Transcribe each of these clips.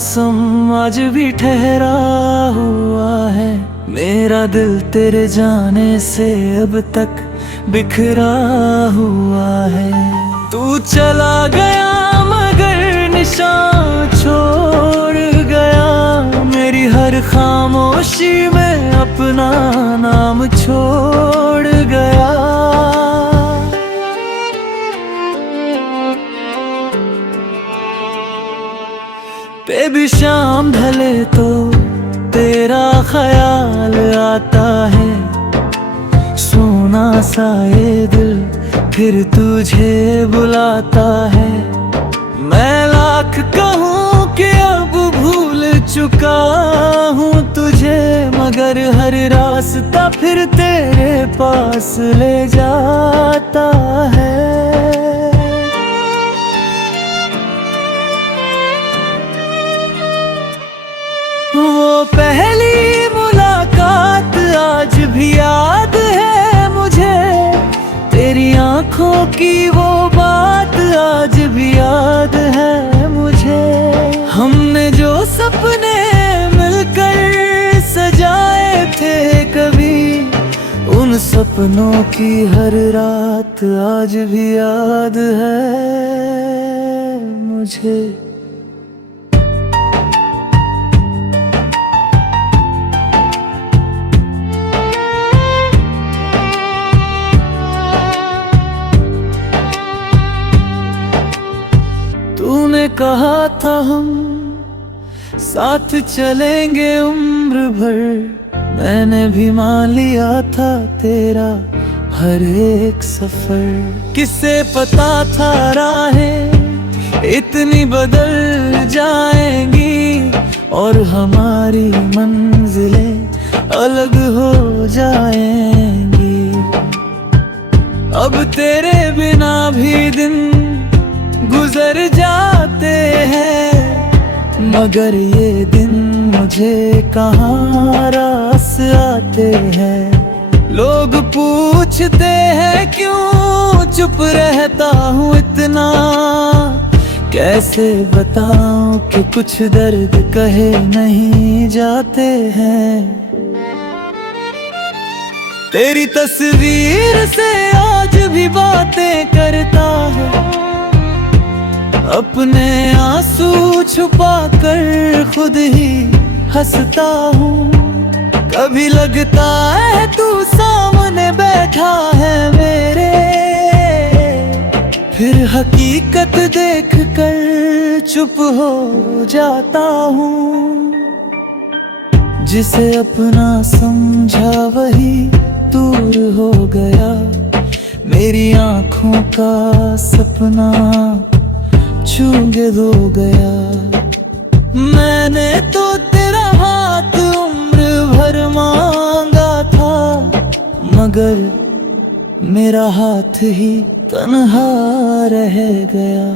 मौसम आज भी ठहरा हुआ है। मेरा दिल तेरे जाने से अब तक बिखरा हुआ है। तू चला गया मगर निशान छोड़ गया। मेरी हर खामोशी में अपना नाम छोड़ गया। बेबी शाम ढले तो तेरा ख्याल आता है। सोना सा ये दिल फिर तुझे बुलाता है। मैं लाख कहूँ कि अब भूल चुका हूँ तुझे, मगर हर रास्ता फिर तेरे पास ले जाता है। वो पहली मुलाकात आज भी याद है मुझे। तेरी आंखों की वो बात आज भी याद है मुझे। हमने जो सपने मिलकर सजाए थे कभी, उन सपनों की हर रात आज भी याद है मुझे। तूने कहा था हम साथ चलेंगे उम्र भर। मैंने भी मान लिया था तेरा हर एक सफर। किसे पता था राहें इतनी बदल जाएंगी और हमारी मंजिलें अलग हो जाएंगी। अब तेरे बिना भी दिन गुजर जाते हैं, मगर ये दिन मुझे कहाँ रास आते हैं। लोग पूछते हैं क्यों चुप रहता हूँ इतना, कैसे बताऊं कि कुछ दर्द कहे नहीं जाते हैं। तेरी तस्वीर से आज भी बातें करता है, अपने आंसू छुपा कर खुद ही हंसता हूँ। कभी लगता है तू सामने बैठा है मेरे, फिर हकीकत देख कर चुप हो जाता हूँ। जिसे अपना समझा वही दूर हो गया, मेरी आँखों का सपना छूके धो गया। मैंने तो तेरा हाथ उम्र भर मांगा था, मगर मेरा हाथ ही तन्हा रह गया।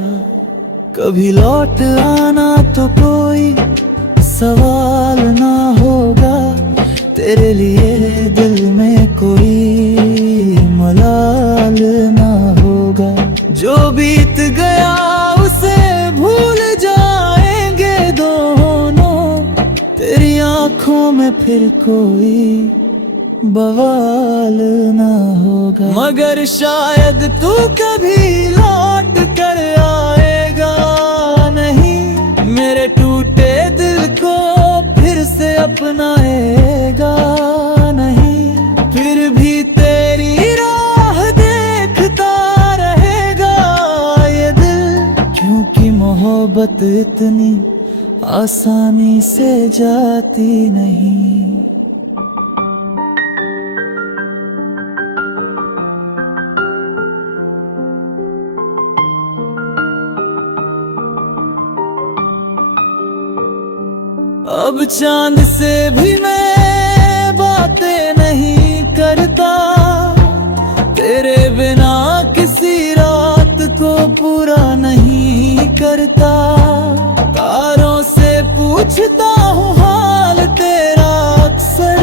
कभी लौट आना तो कोई सवाल ना होगा, तेरे लिए दिल में कोई मलाल ना होगा। जो बीत गया उसे भूल जाएंगे दोनों, तेरी आंखों में फिर कोई बवाल ना होगा। मगर शायद तू कभी लौट कर आएगा नहीं, मेरे टूटे दिल को फिर से अपनाएगा नहीं। फिर भी तेरी राह देखता रहेगा ये दिल, क्योंकि मोहब्बत इतनी आसानी से जाती नहीं। अब चांद से भी मैं बातें नहीं करता, तेरे बिना किसी रात को पूरा नहीं करता। तारों से पूछता हूँ हाल तेरा अक्सर,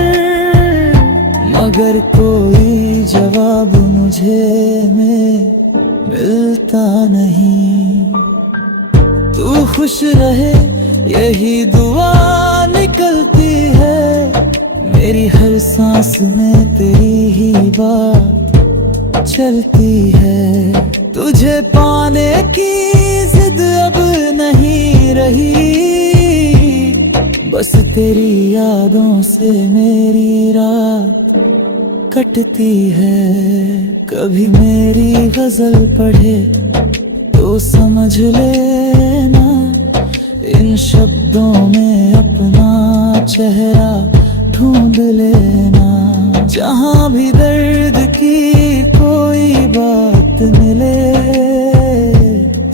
मगर कोई जवाब मुझे मिलता नहीं। तू खुश रहे यही दुआ निकलती है मेरी हर सांस में, तेरी ही बात चलती है। तुझे पाने की जिद अब नहीं रही, बस तेरी यादों से मेरी रात कटती है। कभी मेरी गजल पढ़े तो समझ लेना, इन शब्दों में अपना चेहरा ढूंढ लेना। जहाँ भी दर्द की कोई बात मिले,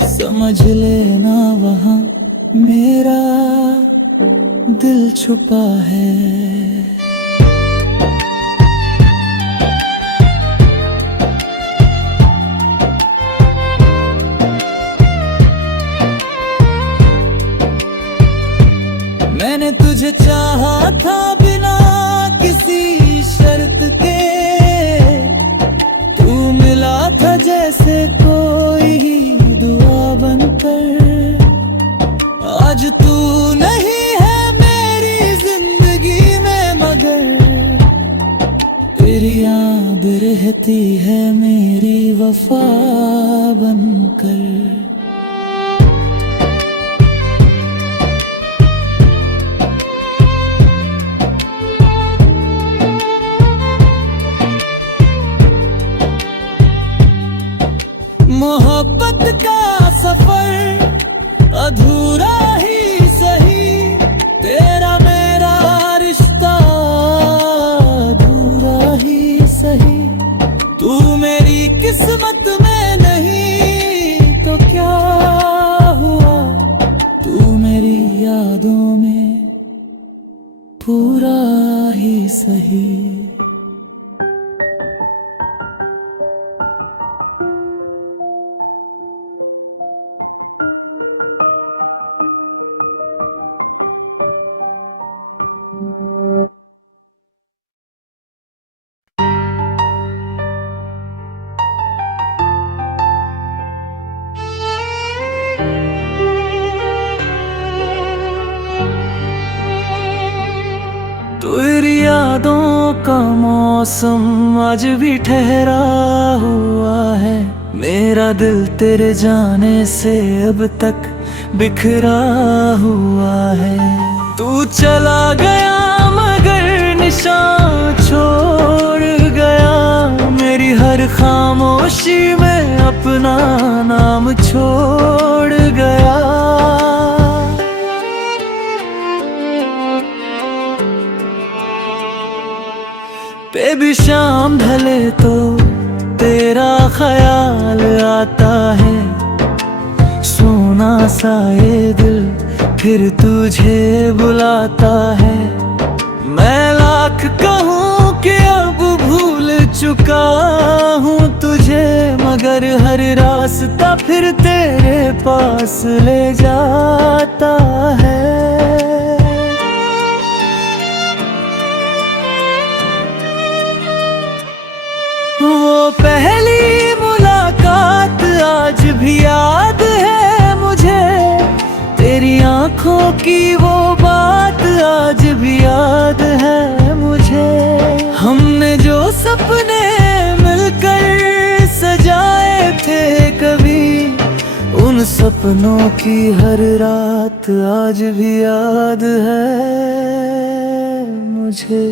समझ लेना वहाँ मेरा दिल छुपा है। मैंने तुझे चाहा था बिना किसी शर्त के, तू मिला था जैसे कोई दुआ बनकर। आज तू नहीं है मेरी जिंदगी में, मगर तेरी याद रहती है मेरी वफा बनकर। मोहब्बत का सफर अधूरा ही सही, तेरा मेरा रिश्ता अधूरा ही सही। तू मेरी किस्मत में नहीं तो क्या हुआ, तू मेरी यादों में पूरा ही सही। तेरी यादों का मौसम आज भी ठहरा हुआ है, मेरा दिल तेरे जाने से अब तक बिखरा हुआ है। तू चला गया मगर निशान छोड़ गया, मेरी हर खामोशी में अपना नाम छोड़ गया। बेबी शाम ढले तो तेरा ख्याल आता है, सोना सा ये दिल फिर तुझे बुलाता है। मैं लाख कहूँ कि अब भूल चुका हूँ तुझे, मगर हर रास्ता फिर तेरे पास ले जाता है। वो पहली मुलाकात आज भी याद है मुझे, तेरी आंखों की वो बात आज भी याद है मुझे। हमने जो सपने मिलकर सजाए थे कभी, उन सपनों की हर रात आज भी याद है मुझे।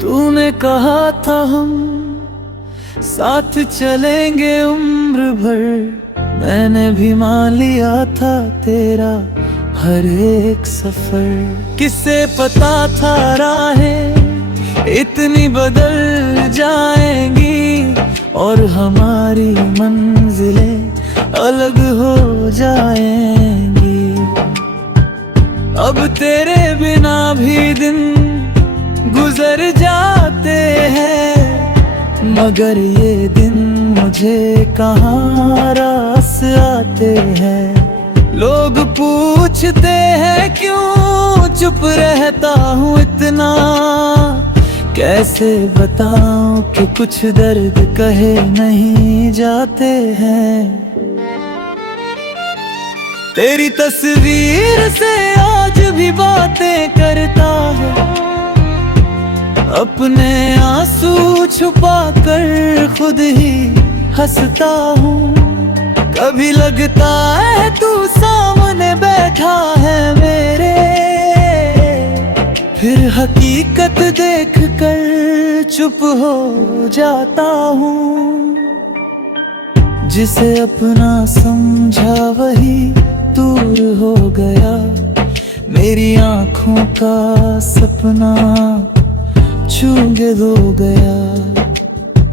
तूने कहा था हम साथ चलेंगे उम्र भर, मैंने भी मान लिया था तेरा हर एक सफर। किसे पता था राहें इतनी बदल जाएंगी, और हमारी मंजिलें अलग हो जाएंगी। अब तेरे बिना भी दिन गुजर जाते हैं, मगर ये दिन मुझे कहाँ रास आते हैं। लोग पूछते हैं क्यों चुप रहता हूँ इतना, कैसे बताऊं कि कुछ दर्द कहे नहीं जाते हैं। तेरी तस्वीर से आज भी बातें करता है, अपने आंसू छुपा कर खुद ही हंसता हूँ। कभी लगता है तू सामने बैठा है मेरे, फिर हकीकत देख कर चुप हो जाता हूँ। जिसे अपना समझा वही दूर हो गया, मेरी आँखों का सपना छू के धो गया।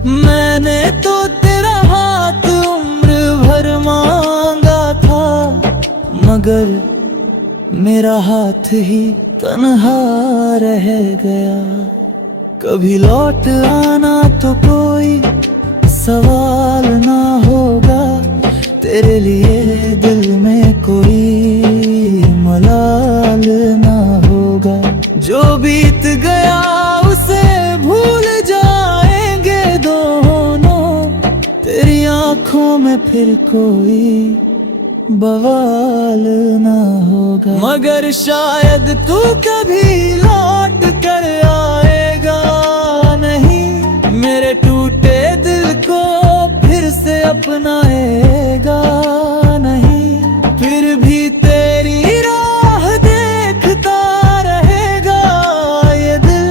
मैंने तो तेरा हाथ उम्र भर मांगा था, मगर मेरा हाथ ही तन्हा रह गया। कभी लौट आना तो कोई सवाल ना होगा, तेरे लिए दिल में कोई मलाल ना होगा। जो बीत गया उसे भूल जाएंगे दोनों, तेरी आंखों में फिर कोई बवाल ना होगा। मगर शायद तू कभी लौट कर आएगा नहीं, मेरे टूटे दिल को फिर से अपनाएगा नहीं। फिर भी तेरी राह देखता रहेगा ये दिल,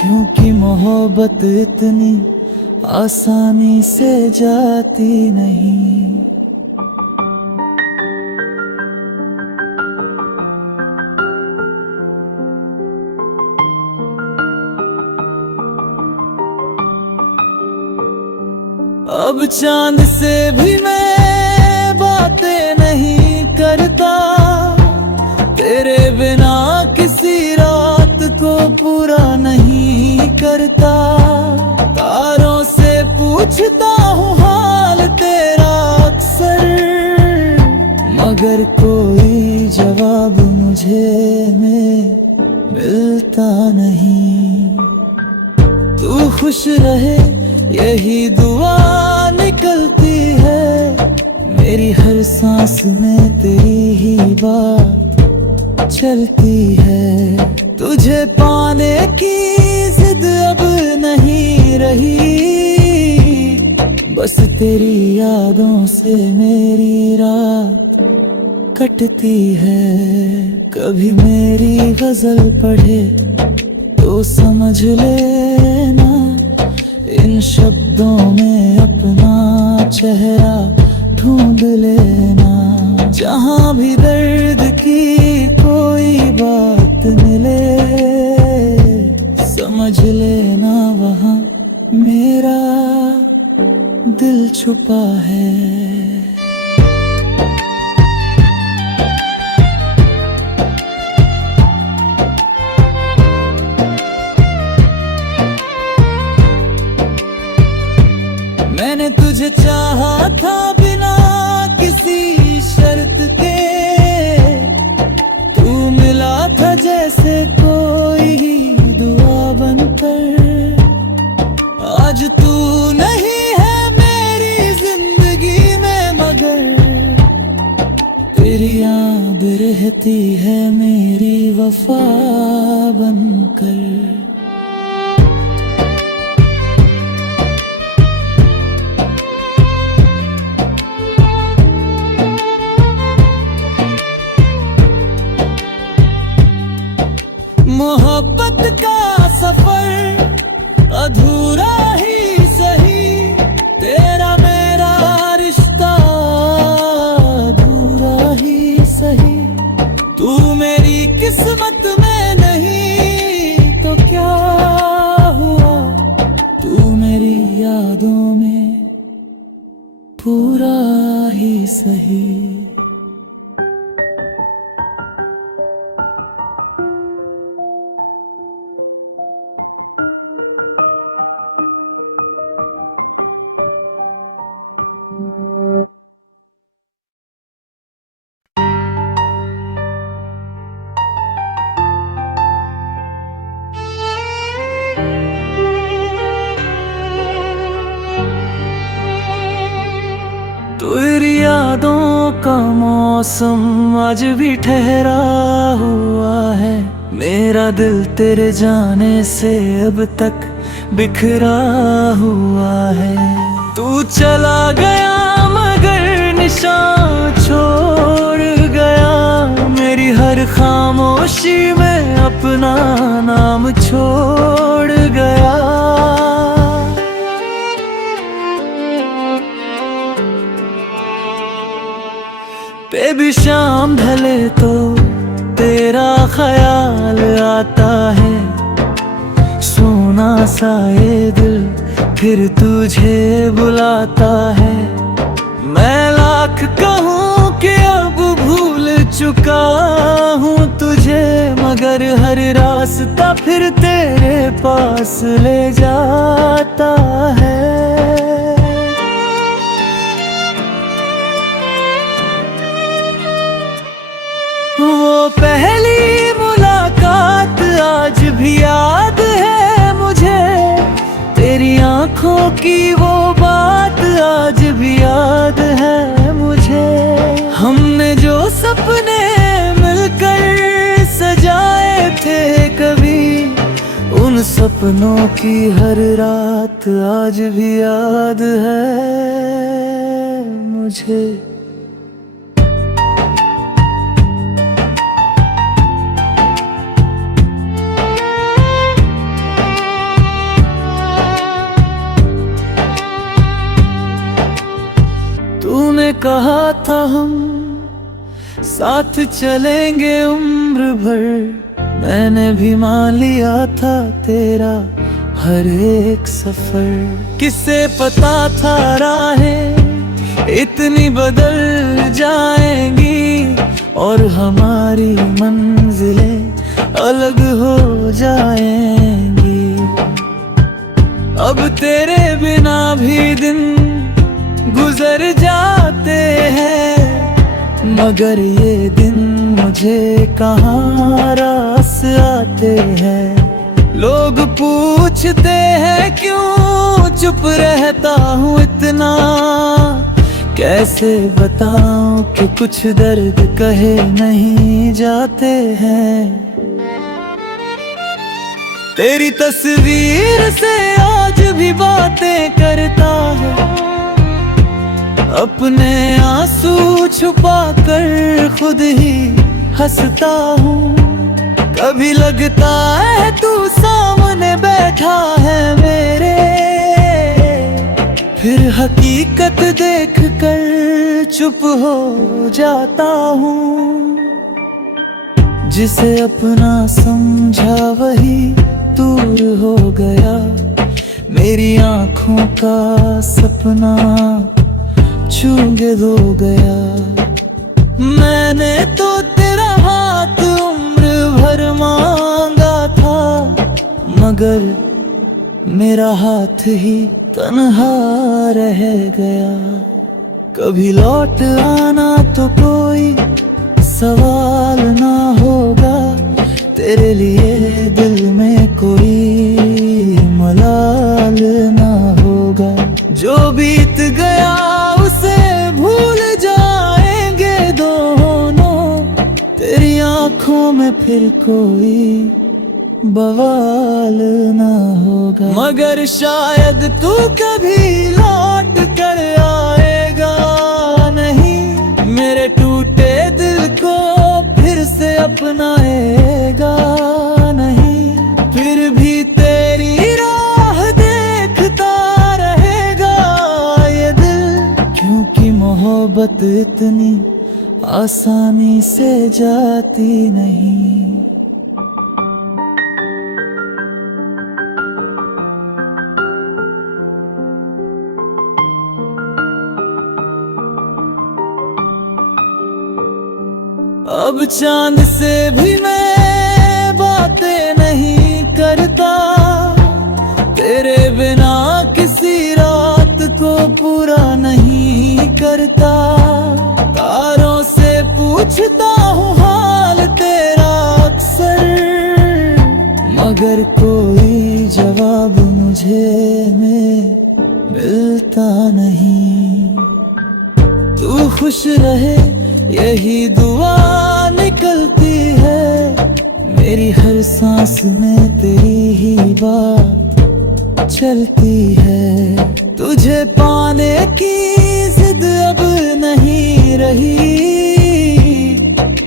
क्योंकि मोहब्बत इतनी आसानी से जाती नहीं। अब चांद से भी मैं बातें नहीं करता, तेरे बिना किसी रात को पूरा नहीं करता। तारों से पूछता हूँ हाल तेरा अक्सर, मगर कोई जवाब मुझे मिलता नहीं। तू खुश रहे यही दुआ निकलती है, मेरी हर सांस में तेरी ही बात चलती है। तुझे पाने की जिद अब नहीं रही, बस तेरी यादों से मेरी रात कटती है। कभी मेरी गजल पढ़े तो समझ लेना, इन शब्दों में अपना चेहरा ढूंढ लेना। जहाँ भी दर्द की कोई बात मिले, समझ लेना वहाँ मेरा दिल छुपा है। मैंने तुझे चाहा था बिना किसी शर्त के, तू मिला था जैसे कोई दुआ बनकर। आज तू नहीं है मेरी जिंदगी में, मगर तेरी याद रहती है मेरी वफा बनकर। मोहब्बत का सफर अधूरा ही सही, तेरा मेरा रिश्ता अधूरा ही सही। तू मेरी किस्मत में नहीं तो क्या हुआ, तू मेरी यादों में पूरा ही सही। मौसम आज भी ठहरा हुआ है। मेरा दिल तेरे जाने से अब तक बिखरा हुआ है। तू चला गया मगर निशान छोड़ गया, मेरी हर खामोशी में अपना नाम छोड़ गया। बेबी शाम ढले तो तेरा ख्याल आता है, सोना सा ये दिल फिर तुझे बुलाता है। मैं लाख कहूँ कि अब भूल चुका हूँ तुझे, मगर हर रास्ता फिर तेरे पास ले जाता है। वो पहली मुलाकात आज भी याद है मुझे, तेरी आंखों की वो बात आज भी याद है मुझे। हमने जो सपने मिलकर सजाए थे कभी, उन सपनों की हर रात आज भी याद है मुझे। तूने कहा था हम साथ चलेंगे उम्र भर, मैंने भी मान लिया था तेरा हर एक सफर। किसे पता था राहें इतनी बदल जाएंगी और हमारी मंजिलें अलग हो जाएंगी। अब तेरे बिना भी दिन गुजर जाते हैं, मगर ये दिन मुझे कहाँ रास आते हैं। लोग पूछते हैं क्यों चुप रहता हूँ इतना, कैसे बताऊं कि कुछ दर्द कहे नहीं जाते हैं। तेरी तस्वीर से आज भी बातें करता है, अपने आंसू छुपा कर खुद ही हंसता हूँ। कभी लगता है तू सामने बैठा है मेरे, फिर हकीकत देख कर चुप हो जाता हूँ। जिसे अपना समझा वही दूर हो गया, मेरी आँखों का सपना छूंगे हो गया। मैंने तो तेरा हाथ उम्र भर मांगा था, मगर मेरा हाथ ही तन्हा रह गया। कभी लौट आना तो कोई सवाल ना होगा, तेरे लिए दिल में कोई मलाल ना होगा। जो बीत गया उसे भूल जाएंगे दोनों, तेरी आंखों में फिर कोई बवाल ना होगा। मगर शायद तू कभी लौट कर आएगा नहीं, मेरे टूटे दिल को फिर से अपनाएगा नहीं। फिर भी तेरी राह देखता रहेगा ये दिल, क्योंकि मोहब्बत इतनी आसानी से जाती नहीं। अब चांद से भी मैं बातें नहीं करता, तेरे बिना किसी रात को पूरा नहीं करता। तारों से पूछता हूँ हाल तेरा अक्सर, मगर कोई जवाब मुझे मिलता नहीं। तू खुश रहे यही दुआ निकलती है मेरी हर सांस में, तेरी ही बात चलती है। तुझे पाने की जिद अब नहीं रही,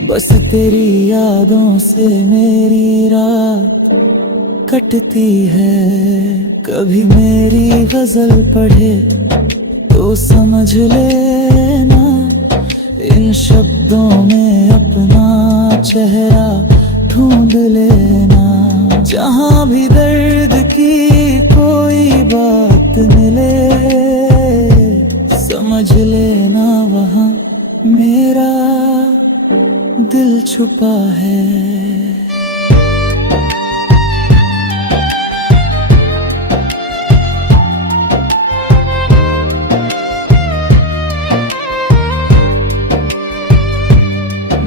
बस तेरी यादों से मेरी रात कटती है। कभी मेरी गजल पढ़े तो समझ लेना, इन शब्दों में अपना चेहरा ढूंढ लेना। जहाँ भी दर्द की कोई बात मिले, समझ लेना वहाँ मेरा दिल छुपा है।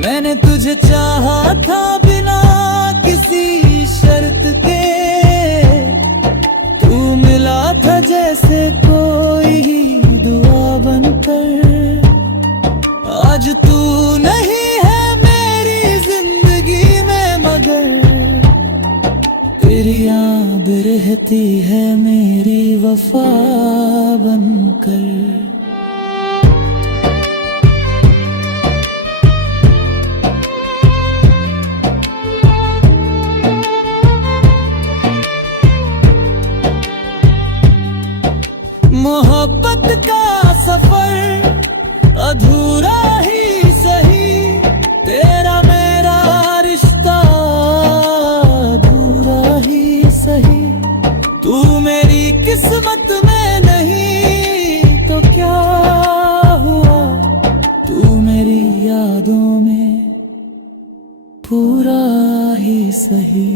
मैंने तुझे चाहा था बिना किसी शर्त के, तू मिला था जैसे कोई दुआ बनकर। आज तू नहीं है मेरी जिंदगी में, मगर तेरी याद रहती है मेरी वफा बनकर। मोहब्बत का सफर अधूरा ही सही, तेरा मेरा रिश्ता अधूरा ही सही। तू मेरी किस्मत में नहीं तो क्या हुआ, तू मेरी यादों में पूरा ही सही।